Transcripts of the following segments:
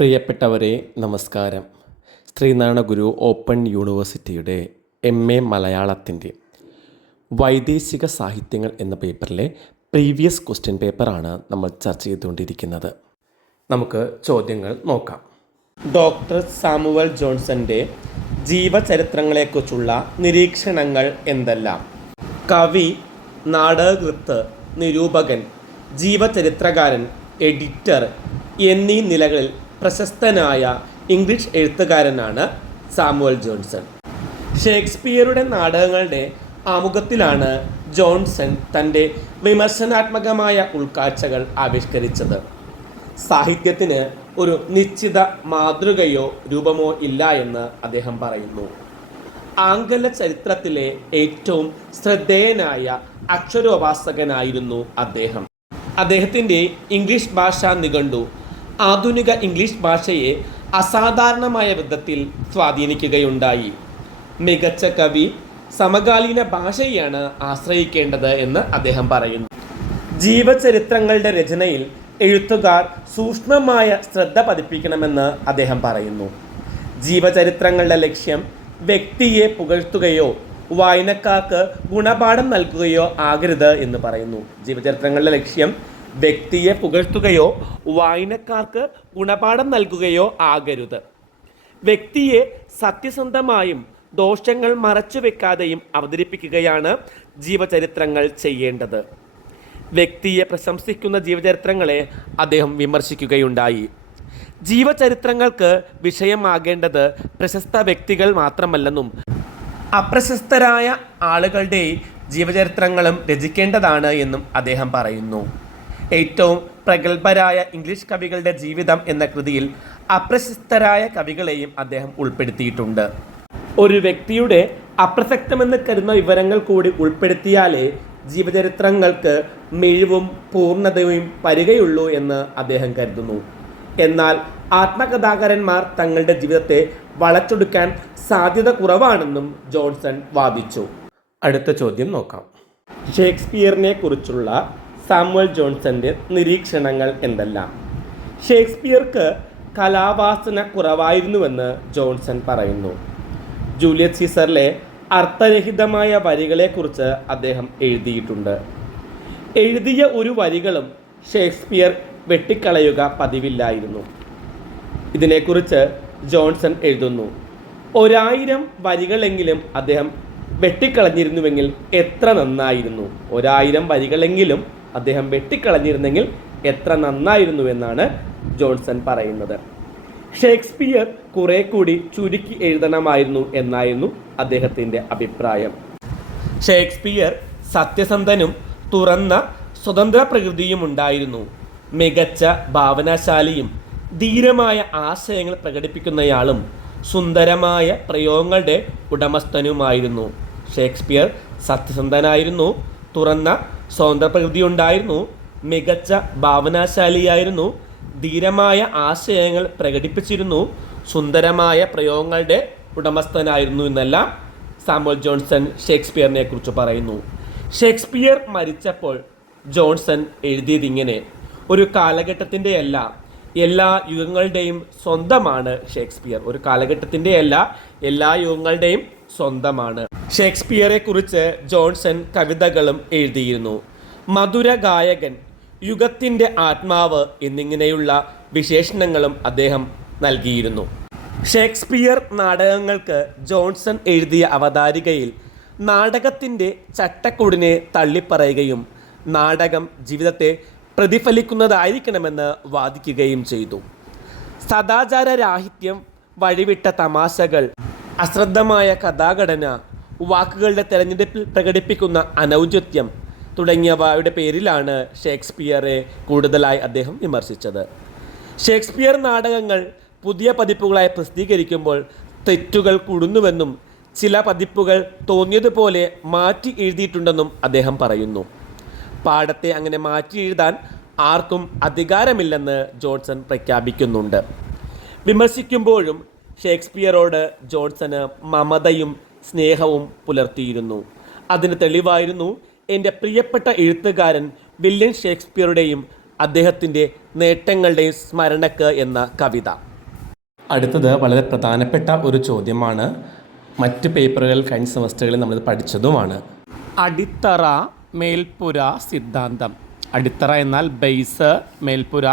പ്രിയപ്പെട്ടവരെ നമസ്കാരം. ശ്രീനാരായണ ഗുരു ഓപ്പൺ യൂണിവേഴ്സിറ്റിയുടെ MA മലയാളത്തിൻ്റെ വൈദേശിക സാഹിത്യങ്ങൾ എന്ന പേപ്പറിലെ പ്രീവിയസ് ക്വസ്റ്റ്യൻ പേപ്പറാണ് നമ്മൾ ചർച്ച ചെയ്തുകൊണ്ടിരിക്കുന്നത്. നമുക്ക് ചോദ്യങ്ങൾ നോക്കാം. ഡോക്ടർ സാമുവൽ ജോൺസന്റെ ജീവചരിത്രങ്ങളെക്കുറിച്ചുള്ള നിരീക്ഷണങ്ങൾ എന്തെല്ലാം? കവി, നാടകകൃത്ത്, നിരൂപകൻ, ജീവചരിത്രകാരൻ, എഡിറ്റർ എന്നീ നിലകളിൽ പ്രശസ്തനായ ഇംഗ്ലീഷ് എഴുത്തുകാരനാണ് സാമുവൽ ജോൺസൺ. ഷേക്സ്പിയറുടെ നാടകങ്ങളുടെ ആമുഖത്തിലാണ് ജോൺസൺ തൻ്റെ വിമർശനാത്മകമായ ഉൾക്കാഴ്ചകൾ ആവിഷ്കരിച്ചത്. സാഹിത്യത്തിന് ഒരു നിശ്ചിത മാതൃകയോ രൂപമോ ഇല്ല എന്ന് അദ്ദേഹം പറയുന്നു. ആംഗല ചരിത്രത്തിലെ ഏറ്റവും ശ്രദ്ധേയനായ അക്ഷരോപാസകനായിരുന്നു അദ്ദേഹം. അദ്ദേഹത്തിൻ്റെ ഇംഗ്ലീഷ് ഭാഷാ നിഘണ്ടു ആധുനിക ഇംഗ്ലീഷ് ഭാഷയെ അസാധാരണമായ വിധത്തിൽ സ്വാധീനിക്കുകയുണ്ടായി. മികച്ച കവി സമകാലീന ഭാഷയെയാണ് ആശ്രയിക്കേണ്ടത് എന്ന് അദ്ദേഹം പറയുന്നു. ജീവചരിത്രങ്ങളുടെ രചനയിൽ എഴുത്തുകാർ സൂക്ഷ്മമായ ശ്രദ്ധ പതിപ്പിക്കണമെന്ന് അദ്ദേഹം പറയുന്നു. ജീവചരിത്രങ്ങളുടെ ലക്ഷ്യം വ്യക്തിയെ പുകഴ്ത്തുകയോ വായനക്കാർക്ക് ഗുണപാഠം നൽകുകയോ ആകരുത് എന്ന് പറയുന്നു. ജീവചരിത്രങ്ങളുടെ ലക്ഷ്യം വ്യക്തിയെ പുകഴ്ത്തുകയോ വായനക്കാർക്ക് ഗുണപാഠം നൽകുകയോ ആകരുത്. വ്യക്തിയെ സത്യസന്ധമായും ദോഷങ്ങൾ മറച്ചുവെക്കാതെയും അവതരിപ്പിക്കുകയാണ് ജീവചരിത്രങ്ങൾ ചെയ്യേണ്ടത്. വ്യക്തിയെ പ്രശംസിക്കുന്ന ജീവചരിത്രങ്ങളെ അദ്ദേഹം വിമർശിക്കുകയുണ്ടായി. ജീവചരിത്രങ്ങൾക്ക് വിഷയമാകേണ്ടത് പ്രശസ്ത വ്യക്തികൾ മാത്രമല്ലെന്നും അപ്രശസ്തരായ ആളുകളുടെ ജീവചരിത്രങ്ങളും രചിക്കേണ്ടതാണ് എന്നും അദ്ദേഹം പറയുന്നു. ഏറ്റവും പ്രഗത്ഭരായ ഇംഗ്ലീഷ് കവികളുടെ ജീവിതം എന്ന കൃതിയിൽ അപ്രശസ്തരായ കവികളെയും അദ്ദേഹം ഉൾപ്പെടുത്തിയിട്ടുണ്ട്. ഒരു വ്യക്തിയുടെ അപ്രസക്തമെന്ന് കരുതുന്ന വിവരങ്ങൾ കൂടി ഉൾപ്പെടുത്തിയാലേ ജീവചരിത്രങ്ങൾക്ക് മിഴിവും പൂർണ്ണതയും വരികയുള്ളൂ എന്ന് അദ്ദേഹം കരുതുന്നു. എന്നാൽ ആത്മകഥാകാരന്മാർ തങ്ങളുടെ ജീവിതത്തെ വളച്ചൊടുക്കാൻ സാധ്യത കുറവാണെന്നും ജോൺസൺ വാദിച്ചു. അടുത്ത ചോദ്യം നോക്കാം. ഷേക്സ്പിയറിനെ കുറിച്ചുള്ള സാമുവൽ ജോൺസന്റെ നിരീക്ഷണങ്ങൾ എന്തെല്ലാം? ഷേക്സ്പിയർക്ക് കലാവാസന കുറവായിരുന്നുവെന്ന് ജോൺസൺ പറയുന്നു. ജൂലിയസ് സീസറിലെ അർത്ഥരഹിതമായ വരികളെക്കുറിച്ച് അദ്ദേഹം എഴുതിയിട്ടുണ്ട്. എഴുതിയ ഒരു വരികളും ഷേക്സ്പിയർ വെട്ടിക്കളയുക പതിവില്ലായിരുന്നു. ഇതിനെക്കുറിച്ച് ജോൺസൺ എഴുതുന്നു, 1000 വരികളെങ്കിലും അദ്ദേഹം വെട്ടിക്കളഞ്ഞിരുന്നുവെങ്കിൽ എത്ര നന്നായിരുന്നു. 1000 വരികളെങ്കിലും അദ്ദേഹം വെട്ടിക്കളഞ്ഞിരുന്നെങ്കിൽ എത്ര നന്നായിരുന്നു എന്നാണ് ജോൺസൺ പറയുന്നത്. ഷേക്സ്പിയർ കുറെ കൂടി ചുരുക്കി എഴുതണമായിരുന്നു എന്നായിരുന്നു അദ്ദേഹത്തിൻ്റെ അഭിപ്രായം. ഷേക്സ്പിയർ സത്യസന്ധനും തുറന്ന സ്വതന്ത്ര പ്രകൃതിയും ഉണ്ടായിരുന്നു. മികച്ച ഭാവനാശാലിയും ധീരമായ ആശയങ്ങൾ പ്രകടിപ്പിക്കുന്നയാളും സുന്ദരമായ പ്രയോഗങ്ങളുടെ ഉടമസ്ഥനുമായിരുന്നു. ഷേക്സ്പിയർ സത്യസന്ധനായിരുന്നു, തുറന്ന സ്വതന്ത്ര പ്രകൃതി ഉണ്ടായിരുന്നു, മികച്ച ഭാവനാശാലിയായിരുന്നു, ധീരമായ ആശയങ്ങൾ പ്രകടിപ്പിച്ചിരുന്നു, സുന്ദരമായ പ്രയോഗങ്ങളുടെ ഉടമസ്ഥനായിരുന്നു എന്നെല്ലാം സാമുവൽ ജോൺസൺ ഷേക്സ്പിയറിനെ കുറിച്ച് പറയുന്നു. ഷേക്സ്പിയർ മരിച്ചപ്പോൾ ജോൺസൺ എഴുതിയതിങ്ങനെ, ഒരു കാലഘട്ടത്തിൻ്റെ എല്ലാ യുഗങ്ങളുടെയും സ്വന്തമാണ് ഷേക്സ്പിയർ. ഒരു കാലഘട്ടത്തിൻ്റെ എല്ലാ യുഗങ്ങളുടെയും സ്വന്തമാണ്. ഷേക്സ്പിയറെ കുറിച്ച് ജോൺസൺ കവിതകളും എഴുതിയിരുന്നു. മധുര ഗായകൻ, യുഗത്തിൻ്റെ ആത്മാവ് എന്നിങ്ങനെയുള്ള വിശേഷണങ്ങളും അദ്ദേഹം നൽകിയിരുന്നു. ഷേക്സ്പിയർ നാടകങ്ങൾക്ക് ജോൺസൺ എഴുതിയ അവതാരികയിൽ നാടകത്തിൻ്റെ ചട്ടക്കൂടിനെ തള്ളിപ്പറയുകയും നാടകം ജീവിതത്തെ പ്രതിഫലിക്കുന്നതായിരിക്കണമെന്ന് വാദിക്കുകയും ചെയ്തു. സദാചാരരാഹിത്യം, വഴിവിട്ട തമാശകൾ, അശ്രദ്ധമായ കഥാഘടന, വാക്കുകളുടെ തെരഞ്ഞെടുപ്പിൽ പ്രകടിപ്പിക്കുന്ന അനൗചിത്യം തുടങ്ങിയവയുടെ പേരിലാണ് ഷേക്സ്പിയറെ കൂടുതലായി അദ്ദേഹം വിമർശിച്ചത്. ഷേക്സ്പിയർ നാടകങ്ങൾ പുതിയ പതിപ്പുകളായി പ്രസിദ്ധീകരിക്കുമ്പോൾ തെറ്റുകൾ കൂടുന്നുവെന്നും ചില പതിപ്പുകൾ തോന്നിയതുപോലെ മാറ്റി എഴുതിയിട്ടുണ്ടെന്നും അദ്ദേഹം പറയുന്നു. പാഠത്തെ അങ്ങനെ മാറ്റി എഴുതാൻ ആർക്കും അധികാരമില്ലെന്ന് ജോൺസൺ പ്രഖ്യാപിക്കുന്നുണ്ട്. വിമർശിക്കുമ്പോഴും ഷേക്സ്പിയറോട് ജോൺസന് മമതയും സ്നേഹവും പുലർത്തിയിരുന്നു. അതിന് തെളിവായിരുന്നു എൻ്റെ പ്രിയപ്പെട്ട എഴുത്തുകാരൻ വില്യം ഷേക്സ്പിയറുടെയും അദ്ദേഹത്തിൻ്റെ നേട്ടങ്ങളുടെയും സ്മരണക്ക് എന്ന കവിത. അടുത്തത് വളരെ പ്രധാനപ്പെട്ട ഒരു ചോദ്യമാണ്. മറ്റ് പേപ്പറുകൾ കഴിഞ്ഞ സെമസ്റ്ററുകളിൽ നമ്മളിത് പഠിച്ചതുമാണ്. അടിത്തറ മേൽപ്പുര സിദ്ധാന്തം. അടിത്തറ എന്നാൽ ബേസ്, മേൽപ്പുര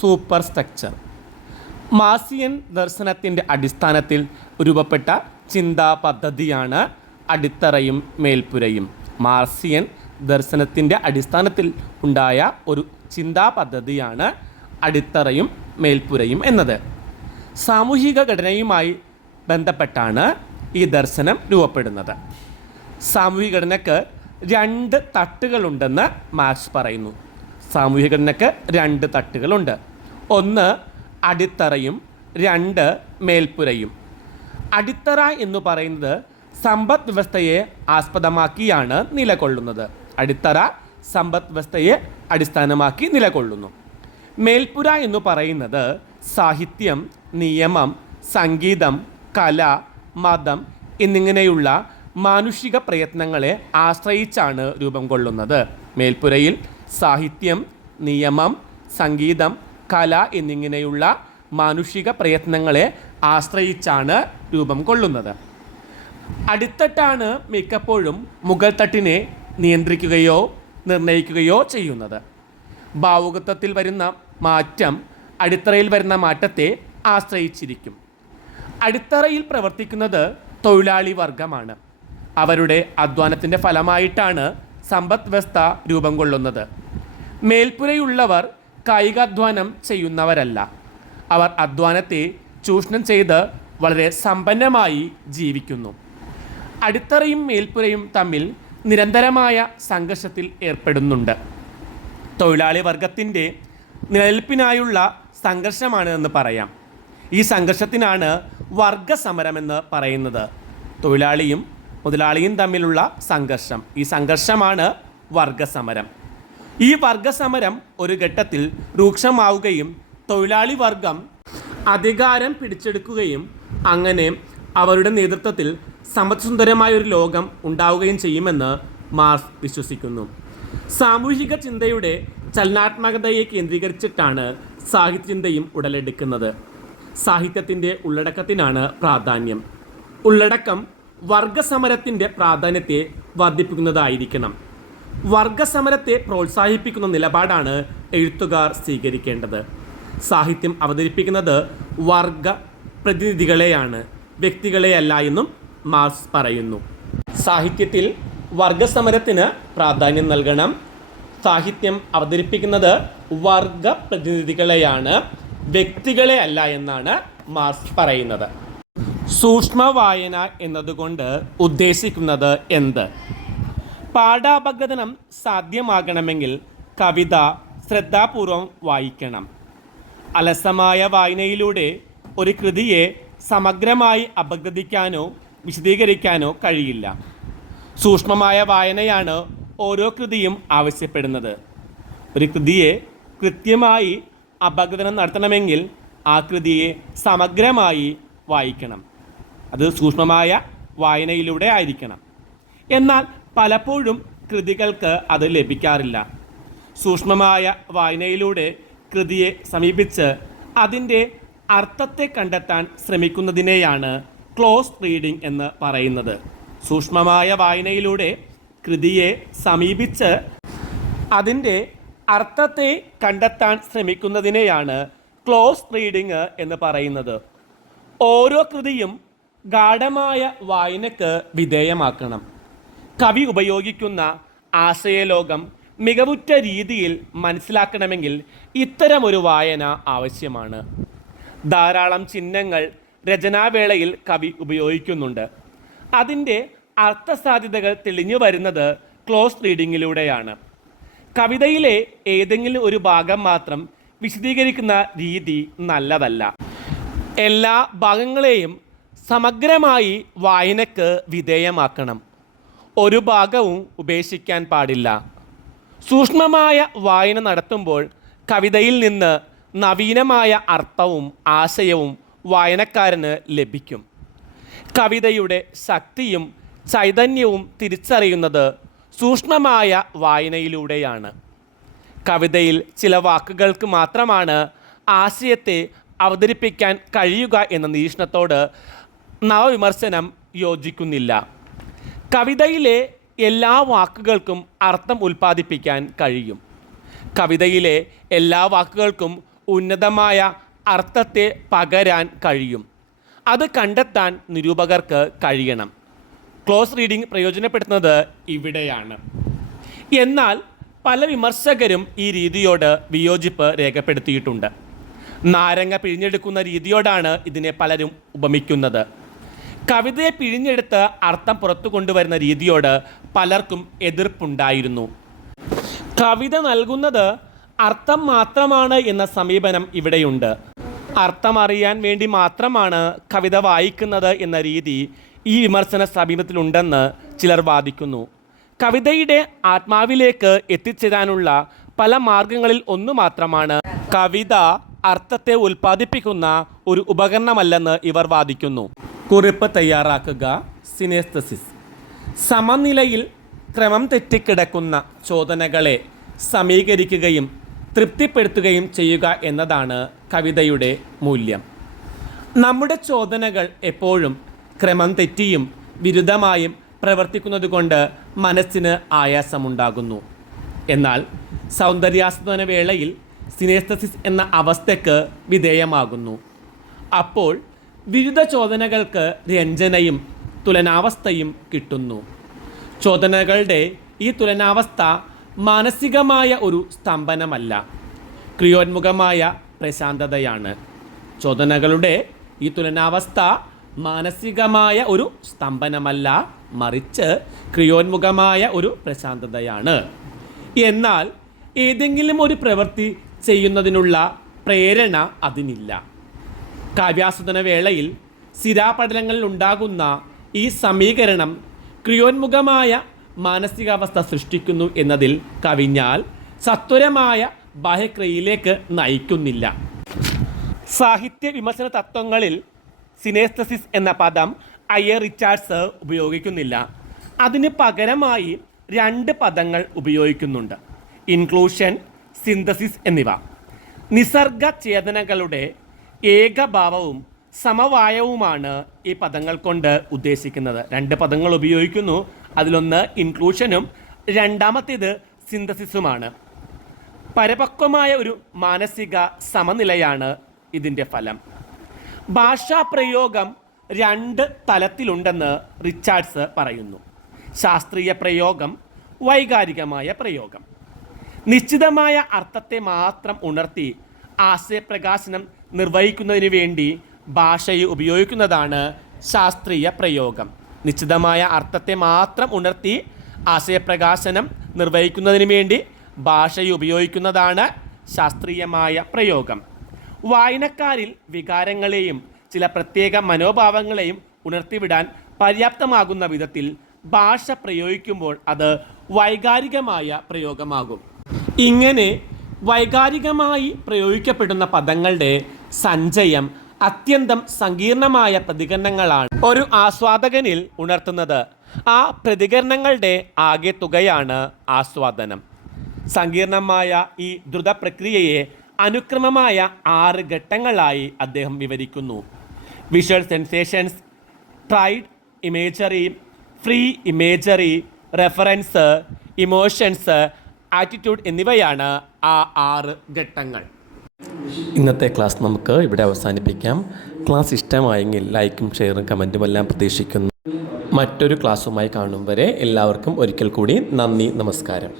സൂപ്പർ സ്ട്രക്ചർ. മാർസിയൻ ദർശനത്തിൻ്റെ അടിസ്ഥാനത്തിൽ രൂപപ്പെട്ട ചിന്താ പദ്ധതിയാണ് അടിത്തറയും മേൽപ്പുരയും. മാർസിയൻ ദർശനത്തിൻ്റെ അടിസ്ഥാനത്തിൽ ഉണ്ടായ ഒരു ചിന്താ പദ്ധതിയാണ് അടിത്തറയും മേൽപ്പുരയും എന്നത്. സാമൂഹിക ഘടനയുമായി ബന്ധപ്പെട്ടാണ് ഈ ദർശനം രൂപപ്പെടുന്നത്. സാമൂഹിക ഘടനയ്ക്ക് 2 തട്ടുകളുണ്ടെന്ന് മാർക്സ് പറയുന്നു. സാമൂഹിക ഘടനയ്ക്ക് 2 തട്ടുകളുണ്ട്. 1 അടിത്തറയും 2 മേൽപ്പുരയും. അടിത്തറ എന്ന് പറയുന്നത് സമ്പദ് വ്യവസ്ഥയെ ആസ്പദമാക്കിയാണ് നിലകൊള്ളുന്നത്. അടിത്തറ സമ്പദ് വ്യവസ്ഥയെ അടിസ്ഥാനമാക്കി നിലകൊള്ളുന്നു. മേൽപ്പുര എന്ന് പറയുന്നത് സാഹിത്യം, നിയമം, സംഗീതം, കല, മതം എന്നിങ്ങനെയുള്ള മാനുഷിക പ്രയത്നങ്ങളെ ആശ്രയിച്ചാണ് രൂപം കൊള്ളുന്നത്. മേൽപ്പുരയിൽ സാഹിത്യം, നിയമം, സംഗീതം, കല എന്നിങ്ങനെയുള്ള മാനുഷിക പ്രയത്നങ്ങളെ ആശ്രയിച്ചാണ് രൂപം കൊള്ളുന്നത്. അടിത്തട്ടാണ് മിക്കപ്പോഴും മുകൾ തട്ടിനെ നിയന്ത്രിക്കുകയോ നിർണ്ണയിക്കുകയോ ചെയ്യുന്നത്. ഭാവുകത്വത്തിൽ വരുന്ന മാറ്റം അടിത്തറയിൽ വരുന്ന മാറ്റത്തെ ആശ്രയിച്ചിരിക്കും. അടിത്തറയിൽ പ്രവർത്തിക്കുന്നത് തൊഴിലാളി വർഗമാണ്. അവരുടെ അധ്വാനത്തിൻ്റെ ഫലമായിട്ടാണ് സമ്പദ് വ്യവസ്ഥ രൂപം കൊള്ളുന്നത്. മേൽപ്പുരയുള്ളവർ കായികാധ്വാനം ചെയ്യുന്നവരല്ല. അവർ അധ്വാനത്തെ ചൂഷണം ചെയ്ത് വളരെ സമ്പന്നമായി ജീവിക്കുന്നു. അടിത്തറയും മേൽപ്പുരയും തമ്മിൽ നിരന്തരമായ സംഘർഷത്തിൽ ഏർപ്പെടുന്നുണ്ട്. തൊഴിലാളി വർഗത്തിൻ്റെ നിലനിൽപ്പിനായുള്ള സംഘർഷമാണ് എന്ന് പറയാം. ഈ സംഘർഷത്തിനാണ് വർഗസമരമെന്ന് പറയുന്നത്. തൊഴിലാളിയും മുതലാളിയും തമ്മിലുള്ള സംഘർഷം, ഈ സംഘർഷമാണ് വർഗസമരം. ഈ വർഗസമരം ഒരു ഘട്ടത്തിൽ രൂക്ഷമാവുകയും തൊഴിലാളി വർഗം അധികാരം പിടിച്ചെടുക്കുകയും അങ്ങനെ അവരുടെ നേതൃത്വത്തിൽ സമ്പദ്സുന്ദരമായൊരു ലോകം ഉണ്ടാവുകയും ചെയ്യുമെന്ന് മാർക്സ് വിശ്വസിക്കുന്നു. സാമൂഹിക ചിന്തയുടെ ചലനാത്മകതയെ കേന്ദ്രീകരിച്ചിട്ടാണ് സാഹിത്യചിന്തയും ഉടലെടുക്കുന്നത്. സാഹിത്യത്തിൻ്റെ ഉള്ളടക്കത്തിനാണ് പ്രാധാന്യം. ഉള്ളടക്കം വർഗസമരത്തിൻ്റെ പ്രാധാന്യത്തെ വർദ്ധിപ്പിക്കുന്നതായിരിക്കണം. വർഗസമരത്തെ പ്രോത്സാഹിപ്പിക്കുന്ന നിലപാടാണ് എഴുത്തുകാർ സ്വീകരിക്കേണ്ടത്. സാഹിത്യം അവതരിപ്പിക്കുന്നത് വർഗ പ്രതിനിധികളെയാണ്, വ്യക്തികളെയല്ല എന്നും മാർക്സ് പറയുന്നു. സാഹിത്യത്തിൽ വർഗസമരത്തിന് പ്രാധാന്യം നൽകണം. സാഹിത്യം അവതരിപ്പിക്കുന്നത് വർഗ പ്രതിനിധികളെയാണ്, വ്യക്തികളെ അല്ല എന്നാണ് മാർക്സ് പറയുന്നത്. സൂക്ഷ്മ വായന എന്നതുകൊണ്ട് ഉദ്ദേശിക്കുന്നത് എന്ത്? പാഠാപഗ്രഥനം സാധ്യമാകണമെങ്കിൽ കവിത ശ്രദ്ധാപൂർവം വായിക്കണം. അലസമായ വായനയിലൂടെ ഒരു കൃതിയെ സമഗ്രമായി അപഗ്രഥിക്കാനോ വിശദീകരിക്കാനോ കഴിയില്ല. സൂക്ഷ്മമായ വായനയാണ് ഓരോ കൃതിയും ആവശ്യപ്പെടുന്നത്. ഒരു കൃതിയെ കൃത്യമായി അപഗ്രഥനം നടത്തണമെങ്കിൽ ആ കൃതിയെ സമഗ്രമായി വായിക്കണം. അത് സൂക്ഷ്മമായ വായനയിലൂടെ ആയിരിക്കണം. എന്നാൽ പലപ്പോഴും കൃതികൾക്ക് അത് ലഭിക്കാറില്ല. സൂക്ഷ്മമായ വായനയിലൂടെ കൃതിയെ സമീപിച്ച് അതിൻ്റെ അർത്ഥത്തെ കണ്ടെത്താൻ ശ്രമിക്കുന്നതിനെയാണ് ക്ലോസ് റീഡിംഗ് എന്ന് പറയുന്നത്. സൂക്ഷ്മമായ വായനയിലൂടെ കൃതിയെ സമീപിച്ച് അതിൻ്റെ അർത്ഥത്തെ കണ്ടെത്താൻ ശ്രമിക്കുന്നതിനെയാണ് ക്ലോസ് റീഡിംഗ് എന്ന് പറയുന്നത്. ഓരോ കൃതിയും ഗാഢമായ വായനയ്ക്ക് വിധേയമാക്കണം. കവി ഉപയോഗിക്കുന്ന ആശയലോകം മികവുറ്റ രീതിയിൽ മനസ്സിലാക്കണമെങ്കിൽ ഇത്തരമൊരു വായന ആവശ്യമാണ്. ധാരാളം ചിഹ്നങ്ങൾ രചനാവേളയിൽ കവി ഉപയോഗിക്കുന്നുണ്ട്. അതിൻ്റെ അർത്ഥസാധ്യതകൾ തെളിഞ്ഞു വരുന്നത് ക്ലോസ് റീഡിങ്ങിലൂടെയാണ്. കവിതയിലെ ഏതെങ്കിലും ഒരു ഭാഗം മാത്രം വിശദീകരിക്കുന്ന രീതി നല്ലതല്ല. എല്ലാ ഭാഗങ്ങളെയും സമഗ്രമായി വായനയ്ക്ക് വിധേയമാക്കണം. ഒരു ഭാഗവും ഉപേക്ഷിക്കാൻ പാടില്ല. സൂക്ഷ്മമായ വായന നടത്തുമ്പോൾ കവിതയിൽ നിന്ന് നവീനമായ അർത്ഥവും ആശയവും വായനക്കാരന് ലഭിക്കും. കവിതയുടെ ശക്തിയും ചൈതന്യവും തിരിച്ചറിയുന്നത് സൂക്ഷ്മമായ വായനയിലൂടെയാണ്. കവിതയിൽ ചില വാക്കുകൾക്ക് മാത്രമാണ് ആശയത്തെ അവതരിപ്പിക്കാൻ കഴിയുക എന്ന നിരീക്ഷണത്തോട് നവവിമർശനം യോജിക്കുന്നില്ല. കവിതയിലെ എല്ലാ വാക്കുകൾക്കും അർത്ഥം ഉൽപ്പാദിപ്പിക്കാൻ കഴിയും. കവിതയിലെ എല്ലാ വാക്കുകൾക്കും ഉന്നതമായ അർത്ഥത്തെ പകരാൻ കഴിയും. അത് കണ്ടെത്താൻ നിരൂപകർക്ക് കഴിയണം. ക്ലോസ് റീഡിംഗ് പ്രയോജനപ്പെടുത്തുന്നത് ഇവിടെയാണ്. എന്നാൽ പല വിമർശകരും ഈ രീതിയോട് വിയോജിപ്പ് രേഖപ്പെടുത്തിയിട്ടുണ്ട്. നാരങ്ങ പിഴിഞ്ഞെടുക്കുന്ന രീതിയോടാണ് ഇതിനെ പലരും ഉപമിക്കുന്നത്. കവിതയെ പിഴിഞ്ഞെടുത്ത് അർത്ഥം പുറത്തു കൊണ്ടുവരുന്ന രീതിയോട് പലർക്കും എതിർപ്പുണ്ടായിരുന്നു. കവിത നൽകുന്നത് അർത്ഥം മാത്രമാണ് എന്ന സമീപനം ഇവിടെയുണ്ട്. അർത്ഥം അറിയാൻ വേണ്ടി മാത്രമാണ് കവിത വായിക്കുന്നത് എന്ന രീതി ഈ വിമർശന സമീപനത്തിലുണ്ടെന്ന് ചിലർ വാദിക്കുന്നു. കവിതയുടെ ആത്മാവിലേക്ക് എത്തിച്ചേരാനുള്ള പല മാർഗങ്ങളിൽ ഒന്നു മാത്രമാണ് കവിത അർത്ഥത്തെ ഉൽപ്പാദിപ്പിക്കുന്ന ഒരു ഉപകരണമല്ലെന്ന് ഇവർ വാദിക്കുന്നു. കുറിപ്പ് തയ്യാറാക്കുക. സിനേസ്തസിസ്. സമനിലയിൽ ക്രമം തെറ്റിക്കിടക്കുന്ന ചോദനകളെ സമീകരിക്കുകയും തൃപ്തിപ്പെടുത്തുകയും ചെയ്യുക എന്നതാണ് കവിതയുടെ മൂല്യം. നമ്മുടെ ചോദനകൾ എപ്പോഴും ക്രമം തെറ്റിയും വിരുദ്ധമായും പ്രവർത്തിക്കുന്നതുകൊണ്ട് മനസ്സിന് ആയാസമുണ്ടാകുന്നു. എന്നാൽ സൗന്ദര്യാസ്വാദന വേളയിൽ സിനേസ്തസിസ് എന്ന അവസ്ഥയ്ക്ക് വിധേയമാകുന്നു. അപ്പോൾ വിരുദ്ധ ചോദനകൾക്ക് രഞ്ജനയും തുലനാവസ്ഥയും കിട്ടുന്നു. ചോദനകളുടെ ഈ തുലനാവസ്ഥ മാനസികമായ ഒരു സ്തംഭനമല്ല, ക്രിയോന്മുഖമായ പ്രശാന്തതയാണ്. ചോദനകളുടെ ഈ തുലനാവസ്ഥ മാനസികമായ ഒരു സ്തംഭനമല്ല, മറിച്ച് ക്രിയോന്മുഖമായ ഒരു പ്രശാന്തതയാണ്. എന്നാൽ ഏതെങ്കിലും ഒരു പ്രവൃത്തി ചെയ്യുന്നതിനുള്ള പ്രേരണ അതിനില്ല. കാവ്യാസ്വാദന വേളയിൽ സിരാപടലങ്ങളിൽ ഉണ്ടാകുന്ന ഈ സമീകരണം ക്രിയോന്മുഖമായ മാനസികാവസ്ഥ സൃഷ്ടിക്കുന്നു എന്നതിൽ കവിഞ്ഞാൽ സത്വരമായ ബാഹ്യക്രിയയിലേക്ക് നയിക്കുന്നില്ല. സാഹിത്യ വിമർശന തത്വങ്ങളിൽ സിനേസ്തസിസ് എന്ന പദം അയ്യർ റിച്ചാർഡ്സ് ഉപയോഗിക്കുന്നില്ല. അതിന് പകരമായി 2 പദങ്ങൾ ഉപയോഗിക്കുന്നുണ്ട്: ഇൻക്ലൂഷൻ, സിന്തസിസ് എന്നിവ. നിസർഗ ചേതനകളുടെ ഏകഭാവവും സമവായവുമാണ് ഈ പദങ്ങൾ കൊണ്ട് ഉദ്ദേശിക്കുന്നത്. 2 പദങ്ങൾ ഉപയോഗിക്കുന്നു. അതിലൊന്ന് ഇൻക്ലൂഷനും രണ്ടാമത്തേത് സിന്തസിസുമാണ്. പരിപക്വമായ ഒരു മാനസിക സമനിലയാണ് ഇതിൻ്റെ ഫലം. ഭാഷാപ്രയോഗം 2 തലത്തിലുണ്ടെന്ന് റിച്ചാർഡ്സ് പറയുന്നു. ശാസ്ത്രീയ പ്രയോഗം, വൈകാരികമായ പ്രയോഗം. നിശ്ചിതമായ അർത്ഥത്തെ മാത്രം ഉണർത്തി ആശയപ്രകാശനം നിർവഹിക്കുന്നതിന് വേണ്ടി ഭാഷയെ ഉപയോഗിക്കുന്നതാണ് ശാസ്ത്രീയ പ്രയോഗം. നിശ്ചിതമായ അർത്ഥത്തെ മാത്രം ഉണർത്തി ആശയപ്രകാശനം നിർവഹിക്കുന്നതിന് വേണ്ടി ഭാഷയെ ഉപയോഗിക്കുന്നതാണ് ശാസ്ത്രീയമായ പ്രയോഗം. വായനക്കാരിൽ വികാരങ്ങളെയും ചില പ്രത്യേക മനോഭാവങ്ങളെയും ഉണർത്തിവിടാൻ പര്യാപ്തമാകുന്ന വിധത്തിൽ ഭാഷ പ്രയോഗിക്കുമ്പോൾ അത് വൈകാരികമായ പ്രയോഗമാകും. ഇങ്ങനെ വൈകാരികമായി പ്രയോഗിക്കപ്പെടുന്ന പദങ്ങളുടെ സഞ്ചയം അത്യന്തം സങ്കീർണമായ പ്രതികരണങ്ങളാണ് ഒരു ആസ്വാദകനിൽ ഉണർത്തുന്നത്. ആ പ്രതികരണങ്ങളുടെ ആകെ തുകയാണ് ആസ്വാദനം. സങ്കീർണമായ ഈ ദ്രുത പ്രക്രിയയെ അനുക്രമമായ 6 ഘട്ടങ്ങളായി അദ്ദേഹം വിവരിക്കുന്നു. Visual sensations, tried imagery, free imagery, reference, emotions, attitude എന്നിവയാണ് ആ 6 ഘട്ടങ്ങൾ. ഇന്നത്തെ ക്ലാസ് നമുക്ക് ഇവിടെ അവസാനിപ്പിക്കാം. ക്ലാസ് ഇഷ്ടമായെങ്കിൽ ലൈക്കും ഷെയറും കമൻറ്റും എല്ലാം പ്രതീക്ഷിക്കുന്നു. മറ്റൊരു ക്ലാസ്സുമായി കാണും വരെ എല്ലാവർക്കും ഒരിക്കൽ കൂടി നന്ദി, നമസ്കാരം.